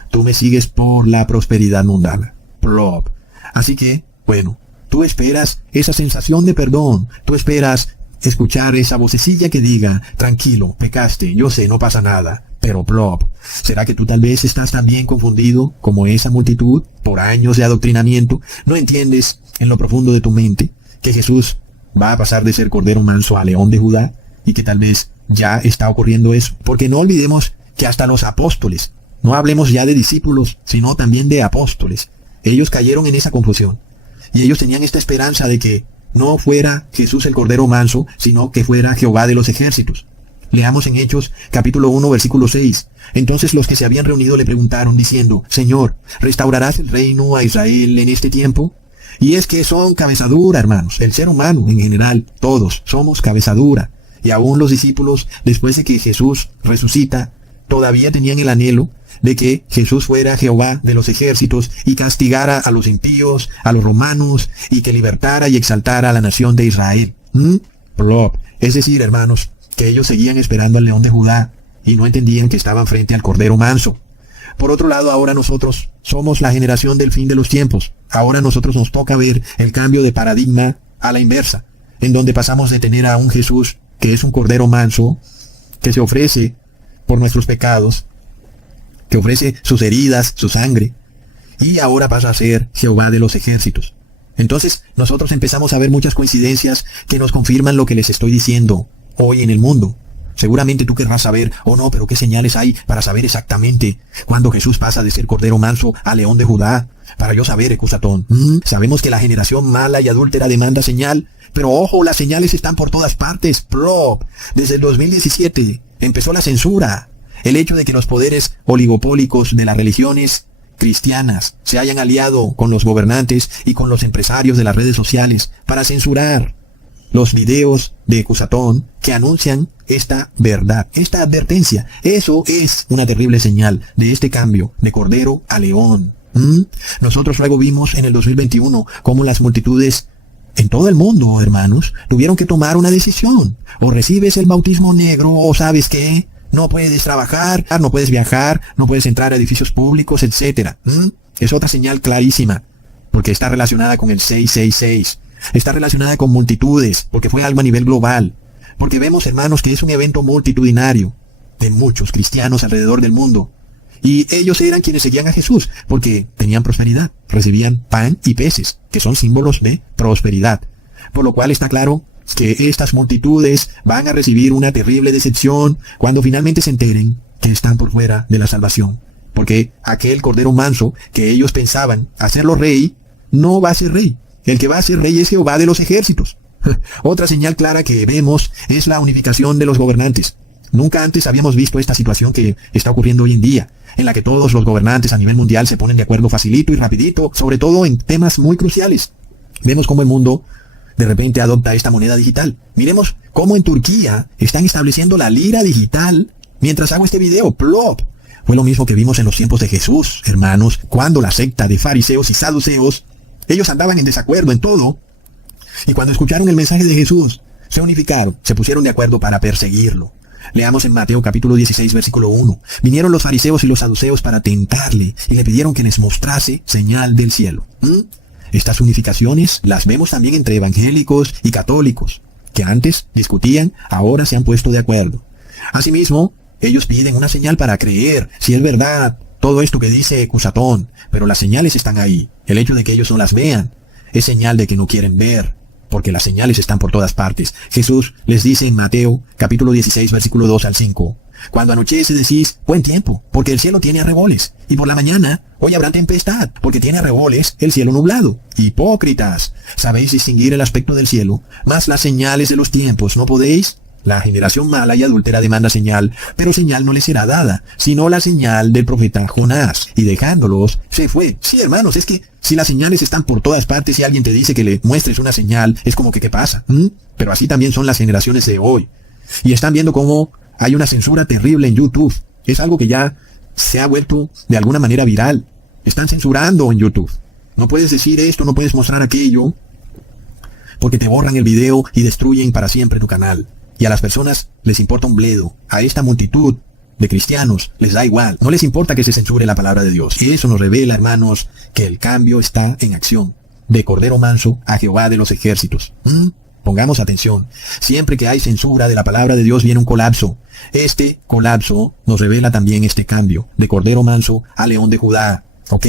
Tú me sigues por la prosperidad mundana. Plop. Así que, bueno, tú esperas esa sensación de perdón. Tú esperas escuchar esa vocecilla que diga, tranquilo, pecaste, yo sé, no pasa nada. Pero plop, ¿será que tú tal vez estás también confundido como esa multitud por años de adoctrinamiento? ¿No entiendes en lo profundo de tu mente que Jesús va a pasar de ser cordero manso a león de Judá? Y que tal vez ya está ocurriendo eso. Porque no olvidemos que hasta los apóstoles, no hablemos ya de discípulos, sino también de apóstoles, ellos cayeron en esa confusión. Y ellos tenían esta esperanza de que no fuera Jesús el cordero manso, sino que fuera Jehová de los ejércitos. Leamos en Hechos, capítulo 1, versículo 6. Entonces los que se habían reunido le preguntaron, diciendo, Señor, ¿restaurarás el reino a Israel en este tiempo? Y es que son cabezadura, hermanos. El ser humano en general, todos, somos cabezadura. Y aún los discípulos, después de que Jesús resucita, todavía tenían el anhelo de que Jesús fuera Jehová de los ejércitos y castigara a los impíos, a los romanos, y que libertara y exaltara a la nación de Israel. Plop. Es decir, hermanos, que ellos seguían esperando al león de Judá y no entendían que estaban frente al cordero manso. Por otro lado, ahora nosotros somos la generación del fin de los tiempos. Ahora nosotros nos toca ver el cambio de paradigma a la inversa, en donde pasamos de tener a un Jesús que es un cordero manso, que se ofrece por nuestros pecados, que ofrece sus heridas, su sangre, y ahora pasa a ser Jehová de los ejércitos. Entonces nosotros empezamos a ver muchas coincidencias que nos confirman lo que les estoy diciendo hoy en el mundo. Seguramente tú querrás saber, no, pero ¿qué señales hay para saber exactamente cuándo Jesús pasa de ser cordero manso a león de Judá? Para yo saber, Ecusatón. Sabemos que la generación mala y adúltera demanda señal, pero ojo, las señales están por todas partes. Plop. Desde el 2017 empezó la censura. El hecho de que los poderes oligopólicos de las religiones cristianas se hayan aliado con los gobernantes y con los empresarios de las redes sociales para censurar los videos de Ecusatón que anuncian esta verdad, esta advertencia. Eso es una terrible señal de este cambio de cordero a león. Nosotros luego vimos en el 2021 cómo las multitudes en todo el mundo, hermanos, tuvieron que tomar una decisión. O recibes el bautismo negro, o ¿sabes qué? No puedes trabajar, no puedes viajar, no puedes entrar a edificios públicos, etc. Es otra señal clarísima, porque está relacionada con el 666. Está relacionada con multitudes, porque fue algo a nivel global. Porque vemos, hermanos, que es un evento multitudinario de muchos cristianos alrededor del mundo. Y ellos eran quienes seguían a Jesús, porque tenían prosperidad, recibían pan y peces, que son símbolos de prosperidad. Por lo cual está claro que estas multitudes van a recibir una terrible decepción cuando finalmente se enteren que están por fuera de la salvación. Porque aquel cordero manso que ellos pensaban hacerlo rey, no va a ser rey. El que va a ser rey es Jehová de los ejércitos. Otra señal clara que vemos es la unificación de los gobernantes. Nunca antes habíamos visto esta situación que está ocurriendo hoy en día, en la que todos los gobernantes a nivel mundial se ponen de acuerdo facilito y rapidito, sobre todo en temas muy cruciales. Vemos cómo el mundo de repente adopta esta moneda digital. Miremos cómo en Turquía están estableciendo la lira digital mientras hago este video. Plop. Fue lo mismo que vimos en los tiempos de Jesús, hermanos, cuando la secta de fariseos y saduceos, ellos andaban en desacuerdo en todo, y cuando escucharon el mensaje de Jesús, se unificaron, se pusieron de acuerdo para perseguirlo. Leamos en Mateo capítulo 16, versículo 1. Vinieron los fariseos y los saduceos para tentarle, y le pidieron que les mostrase señal del cielo. Estas unificaciones las vemos también entre evangélicos y católicos, que antes discutían, ahora se han puesto de acuerdo. Asimismo, ellos piden una señal para creer si es verdad todo esto que dice Ecusatón, pero las señales están ahí. El hecho de que ellos no las vean es señal de que no quieren ver, porque las señales están por todas partes. Jesús les dice en Mateo capítulo 16, versículo 2 al 5, cuando anochece decís, buen tiempo, porque el cielo tiene arreboles, y por la mañana, hoy habrá tempestad, porque tiene arreboles el cielo nublado. Hipócritas, sabéis distinguir el aspecto del cielo, mas las señales de los tiempos no podéis. La generación mala y adúltera demanda señal, pero señal no les será dada, sino la señal del profeta Jonás. Y dejándolos, se fue. Sí, hermanos, es que si las señales están por todas partes y alguien te dice que le muestres una señal, es como que ¿qué pasa? Pero así también son las generaciones de hoy. Y están viendo cómo hay una censura terrible en YouTube. Es algo que ya se ha vuelto de alguna manera viral. Están censurando en YouTube. No puedes decir esto, no puedes mostrar aquello, porque te borran el video y destruyen para siempre tu canal. Y a las personas les importa un bledo. A esta multitud de cristianos les da igual. No les importa que se censure la palabra de Dios. Y eso nos revela, hermanos, que el cambio está en acción. De Cordero Manso a Jehová de los ejércitos. Pongamos atención. Siempre que hay censura de la palabra de Dios viene un colapso. Este colapso nos revela también este cambio. De Cordero Manso a León de Judá. ¿Ok?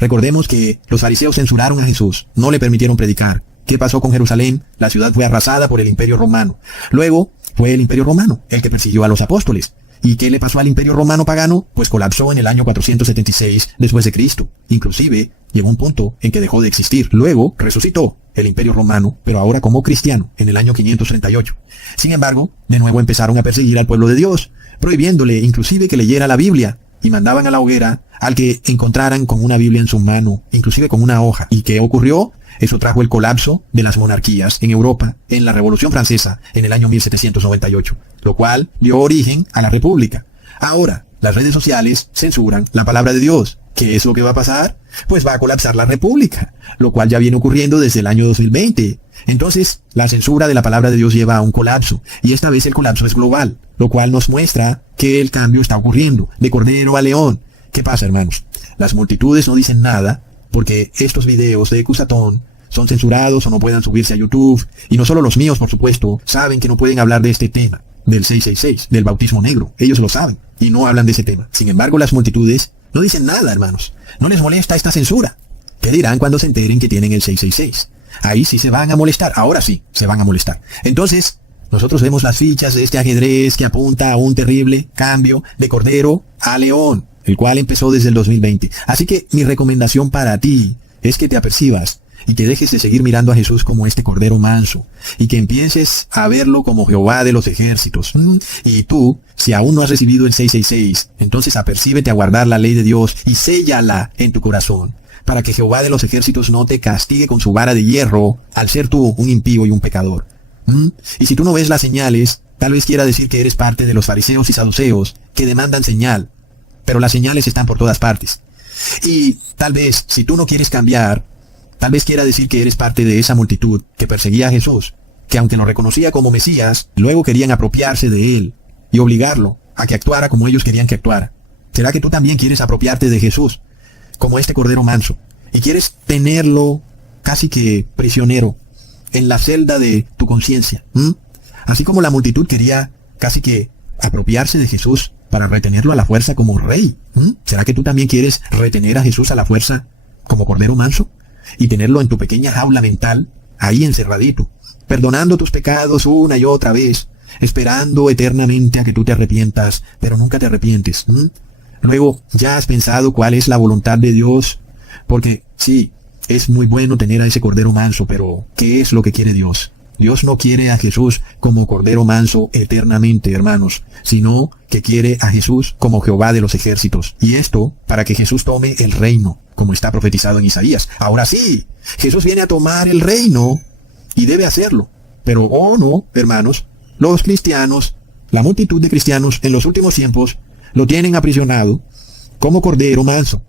Recordemos que los fariseos censuraron a Jesús. No le permitieron predicar. ¿Qué pasó con Jerusalén? La ciudad fue arrasada por el Imperio Romano. Luego fue el Imperio Romano el que persiguió a los apóstoles. ¿Y qué le pasó al Imperio Romano pagano? Pues colapsó en el año 476 después de Cristo. Inclusive llegó un punto en que dejó de existir. Luego resucitó el Imperio Romano, pero ahora como cristiano, en el año 538. Sin embargo, de nuevo empezaron a perseguir al pueblo de Dios, prohibiéndole inclusive que leyera la Biblia, y mandaban a la hoguera al que encontraran con una Biblia en su mano, inclusive con una hoja. ¿Y qué ocurrió? Eso trajo el colapso de las monarquías en Europa en la Revolución Francesa en el año 1798, lo cual dio origen a la República. Ahora, las redes sociales censuran la palabra de Dios. ¿Qué es lo que va a pasar? Pues va a colapsar la República, lo cual ya viene ocurriendo desde el año 2020. Entonces, la censura de la palabra de Dios lleva a un colapso, y esta vez el colapso es global, lo cual nos muestra que el cambio está ocurriendo, de Cordero a León. ¿Qué pasa, hermanos? Las multitudes no dicen nada, porque estos videos de Cusatón son censurados o no puedan subirse a YouTube, y no solo los míos, por supuesto, saben que no pueden hablar de este tema, del 666, del bautismo negro. Ellos lo saben, y no hablan de ese tema. Sin embargo, las multitudes no dicen nada, hermanos. No les molesta esta censura. ¿Qué dirán cuando se enteren que tienen el 666? Ahí sí se van a molestar. Ahora sí, se van a molestar. Entonces, nosotros vemos las fichas de este ajedrez que apunta a un terrible cambio de Cordero a León, el cual empezó desde el 2020. Así que mi recomendación para ti es que te apercibas y que dejes de seguir mirando a Jesús como este Cordero manso, y que empieces a verlo como Jehová de los ejércitos. Y tú, si aún no has recibido el 666, entonces apercíbete a guardar la ley de Dios y séllala en tu corazón, para que Jehová de los ejércitos no te castigue con su vara de hierro al ser tú un impío y un pecador. Y si tú no ves las señales, tal vez quiera decir que eres parte de los fariseos y saduceos que demandan señal, pero las señales están por todas partes. Y tal vez, si tú no quieres cambiar, tal vez quiera decir que eres parte de esa multitud que perseguía a Jesús, que aunque lo reconocía como Mesías, luego querían apropiarse de él y obligarlo a que actuara como ellos querían que actuara. ¿Será que tú también quieres apropiarte de Jesús como este Cordero manso y quieres tenerlo casi que prisionero en la celda de tu conciencia? Así como la multitud quería casi que apropiarse de Jesús para retenerlo a la fuerza como rey. ¿Será que tú también quieres retener a Jesús a la fuerza como Cordero manso y tenerlo en tu pequeña jaula mental, ahí encerradito, perdonando tus pecados una y otra vez, esperando eternamente a que tú te arrepientas, pero nunca te arrepientes? Luego, ¿ya has pensado cuál es la voluntad de Dios? Porque sí, es muy bueno tener a ese Cordero manso, pero ¿qué es lo que quiere Dios? Dios no quiere a Jesús como Cordero manso eternamente, hermanos, sino que quiere a Jesús como Jehová de los ejércitos. Y esto para que Jesús tome el reino, como está profetizado en Isaías. Ahora sí, Jesús viene a tomar el reino y debe hacerlo. Pero, oh no, hermanos, los cristianos, la multitud de cristianos en los últimos tiempos, lo tienen aprisionado como Cordero manso.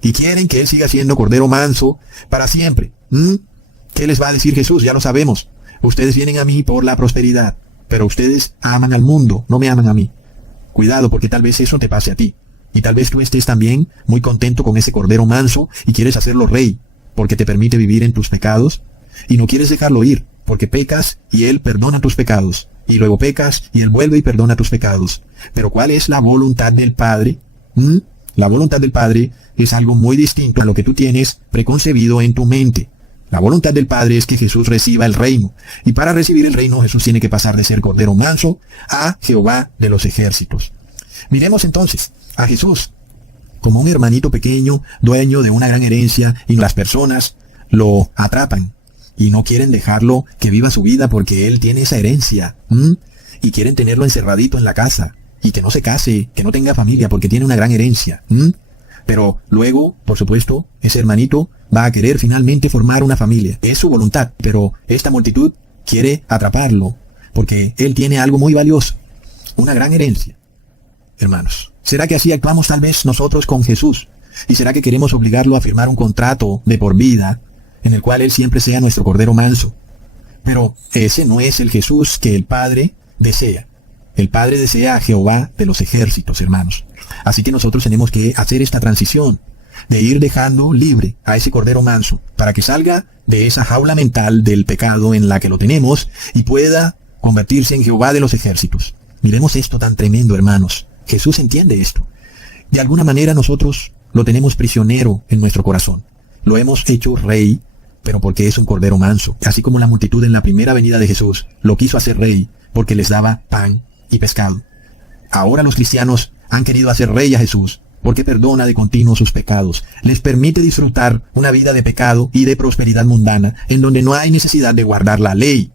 Y quieren que Él siga siendo Cordero manso para siempre. ¿Qué les va a decir Jesús? Ya lo sabemos. Ustedes vienen a mí por la prosperidad, pero ustedes aman al mundo, no me aman a mí. Cuidado, porque tal vez eso te pase a ti. Y tal vez tú estés también muy contento con ese Cordero manso y quieres hacerlo rey, porque te permite vivir en tus pecados, y no quieres dejarlo ir, porque pecas y Él perdona tus pecados, y luego pecas y Él vuelve y perdona tus pecados. Pero ¿cuál es la voluntad del Padre? La voluntad del Padre es algo muy distinto a lo que tú tienes preconcebido en tu mente. La voluntad del Padre es que Jesús reciba el reino. Y para recibir el reino, Jesús tiene que pasar de ser Cordero manso a Jehová de los ejércitos. Miremos entonces a Jesús como un hermanito pequeño, dueño de una gran herencia, y las personas lo atrapan y no quieren dejarlo que viva su vida porque él tiene esa herencia. Y quieren tenerlo encerradito en la casa y que no se case, que no tenga familia porque tiene una gran herencia. Pero luego, por supuesto, ese hermanito va a querer finalmente formar una familia. Es su voluntad, pero esta multitud quiere atraparlo, porque él tiene algo muy valioso, una gran herencia. Hermanos, ¿Será que así actuamos tal vez nosotros con Jesús? ¿Y será que queremos obligarlo a firmar un contrato de por vida en el cual Él siempre sea nuestro Cordero manso? Pero ese no es el Jesús que el Padre desea. El Padre desea a Jehová de los ejércitos, hermanos. Así que nosotros tenemos que hacer esta transición de ir dejando libre a ese Cordero manso para que salga de esa jaula mental del pecado en la que lo tenemos y pueda convertirse en Jehová de los ejércitos. Miremos esto tan tremendo, hermanos. Jesús entiende esto. De alguna manera nosotros lo tenemos prisionero en nuestro corazón. Lo hemos hecho rey, pero porque es un Cordero manso. Así como la multitud en la primera venida de Jesús lo quiso hacer rey porque les daba pan y pescado. Ahora los cristianos han querido hacer rey a Jesús porque perdona de continuo sus pecados. Les permite disfrutar una vida de pecado y de prosperidad mundana en donde no hay necesidad de guardar la ley.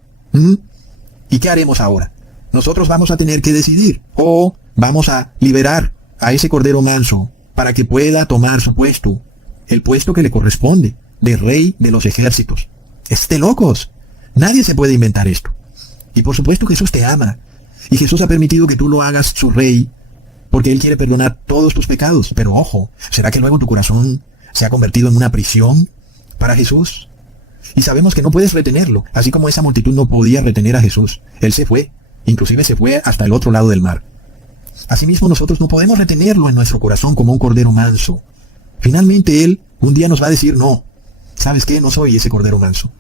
¿Y qué haremos ahora? Nosotros vamos a tener que decidir. O vamos a liberar a ese Cordero manso para que pueda tomar su puesto, el puesto que le corresponde, de rey de los ejércitos. Es de locos. Nadie se puede inventar esto. Y por supuesto Jesús te ama. Y Jesús ha permitido que tú lo hagas su rey, porque Él quiere perdonar todos tus pecados. Pero ojo, ¿será que luego tu corazón se ha convertido en una prisión para Jesús? Y sabemos que no puedes retenerlo, así como esa multitud no podía retener a Jesús. Él se fue, inclusive se fue hasta el otro lado del mar. Asimismo nosotros no podemos retenerlo en nuestro corazón como un Cordero manso. Finalmente Él un día nos va a decir, no, ¿sabes qué? No soy ese Cordero manso.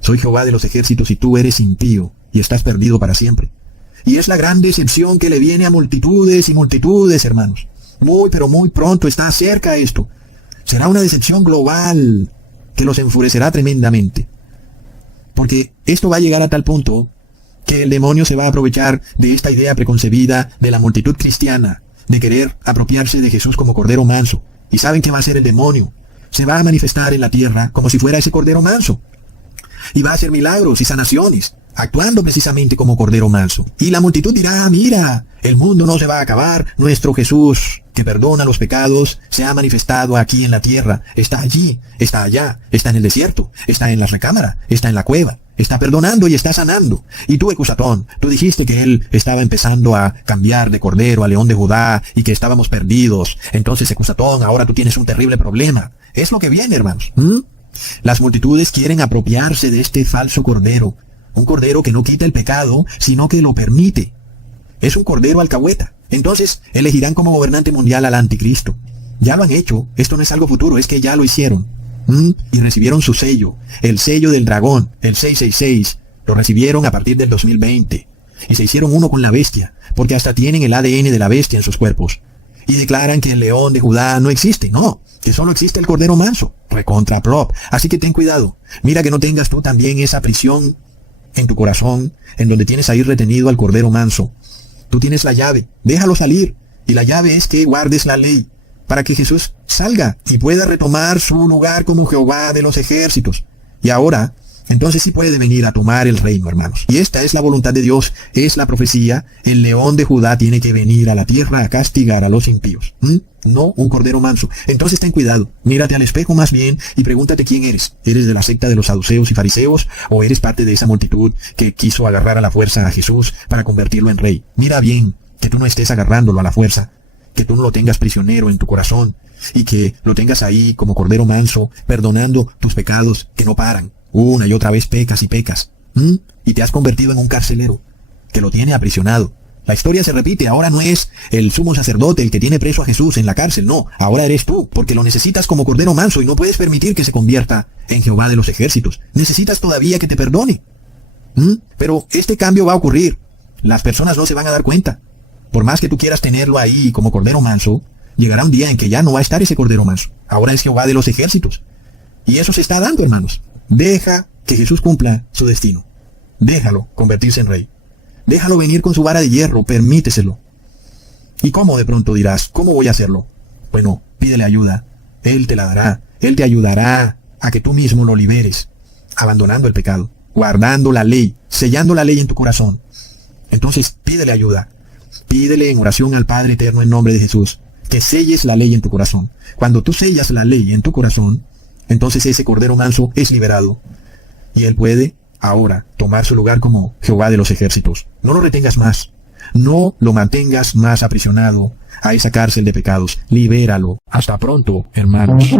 Soy Jehová de los ejércitos y tú eres impío y estás perdido para siempre. Y es la gran decepción que le viene a multitudes y multitudes, hermanos. Pero muy pronto está cerca esto. Será una decepción global que los enfurecerá tremendamente. Porque esto va a llegar a tal punto que el demonio se va a aprovechar de esta idea preconcebida de la multitud cristiana, de querer apropiarse de Jesús como Cordero manso. ¿Y saben qué va a hacer el demonio? Se va a manifestar en la tierra como si fuera ese Cordero manso. Y va a hacer milagros y sanaciones, actuando precisamente como Cordero manso. Y la multitud dirá, mira, el mundo no se va a acabar, nuestro Jesús, que perdona los pecados, se ha manifestado aquí en la tierra, está allí, está allá, está en el desierto, está en la recámara, está en la cueva, está perdonando y está sanando. Y tú, Ecusatón, tú dijiste que Él estaba empezando a cambiar de Cordero a León de Judá y que estábamos perdidos. Entonces, Ecusatón, ahora tú tienes un terrible problema. Es lo que viene, hermanos. Las multitudes quieren apropiarse de este falso Cordero. Un Cordero que no quita el pecado, sino que lo permite. Es un Cordero alcahueta. Entonces elegirán como gobernante mundial al anticristo. Ya lo han hecho. Esto no es algo futuro, es que ya lo hicieron. Y recibieron su sello. El sello del dragón, el 666. Lo recibieron a partir del 2020. Y se hicieron uno con la bestia, porque hasta tienen el ADN de la bestia en sus cuerpos. Y declaran que el león de Judá no existe. No, que solo existe el Cordero manso. Recontra plop. Así que ten cuidado. Mira que no tengas tú también esa prisión en tu corazón, en donde tienes ahí retenido al Cordero manso. Tú tienes la llave, déjalo salir. Y la llave es que guardes la ley, para que Jesús salga y pueda retomar su lugar como Jehová de los ejércitos. Y ahora, entonces sí puede venir a tomar el reino, hermanos. Y esta es la voluntad de Dios, es la profecía. El león de Judá tiene que venir a la tierra a castigar a los impíos. No un Cordero manso. Entonces ten cuidado, mírate al espejo más bien y pregúntate quién eres. ¿Eres de la secta de los saduceos y fariseos o eres parte de esa multitud que quiso agarrar a la fuerza a Jesús para convertirlo en rey? Mira bien, que tú no estés agarrándolo a la fuerza, que tú no lo tengas prisionero en tu corazón y que lo tengas ahí como Cordero manso, perdonando tus pecados que no paran. Una y otra vez pecas y pecas. Y te has convertido en un carcelero que lo tiene aprisionado. La historia se repite, ahora no es el sumo sacerdote el que tiene preso a Jesús en la cárcel, no, ahora eres tú, porque lo necesitas como Cordero manso y no puedes permitir que se convierta en Jehová de los ejércitos. Necesitas todavía que te perdone. Pero este cambio va a ocurrir. Las personas no se van a dar cuenta. Por más que tú quieras tenerlo ahí como Cordero manso, llegará un día en que ya no va a estar ese Cordero manso. Ahora es Jehová de los ejércitos. Y eso se está dando, hermanos. Deja que Jesús cumpla su destino. Déjalo convertirse en rey. Déjalo venir con su vara de hierro, permíteselo. ¿Y cómo? De pronto dirás, ¿cómo voy a hacerlo? Bueno, pídele ayuda. Él te la dará. Él te ayudará a que tú mismo lo liberes, abandonando el pecado, guardando la ley, sellando la ley en tu corazón. Entonces, pídele ayuda. Pídele en oración al Padre Eterno en nombre de Jesús, que selles la ley en tu corazón. Cuando tú sellas la ley en tu corazón, entonces ese Cordero manso es liberado. Y él puede ahora tomar su lugar como Jehová de los ejércitos. No lo retengas más. No lo mantengas más aprisionado a esa cárcel de pecados. Libéralo. Hasta pronto, hermanos.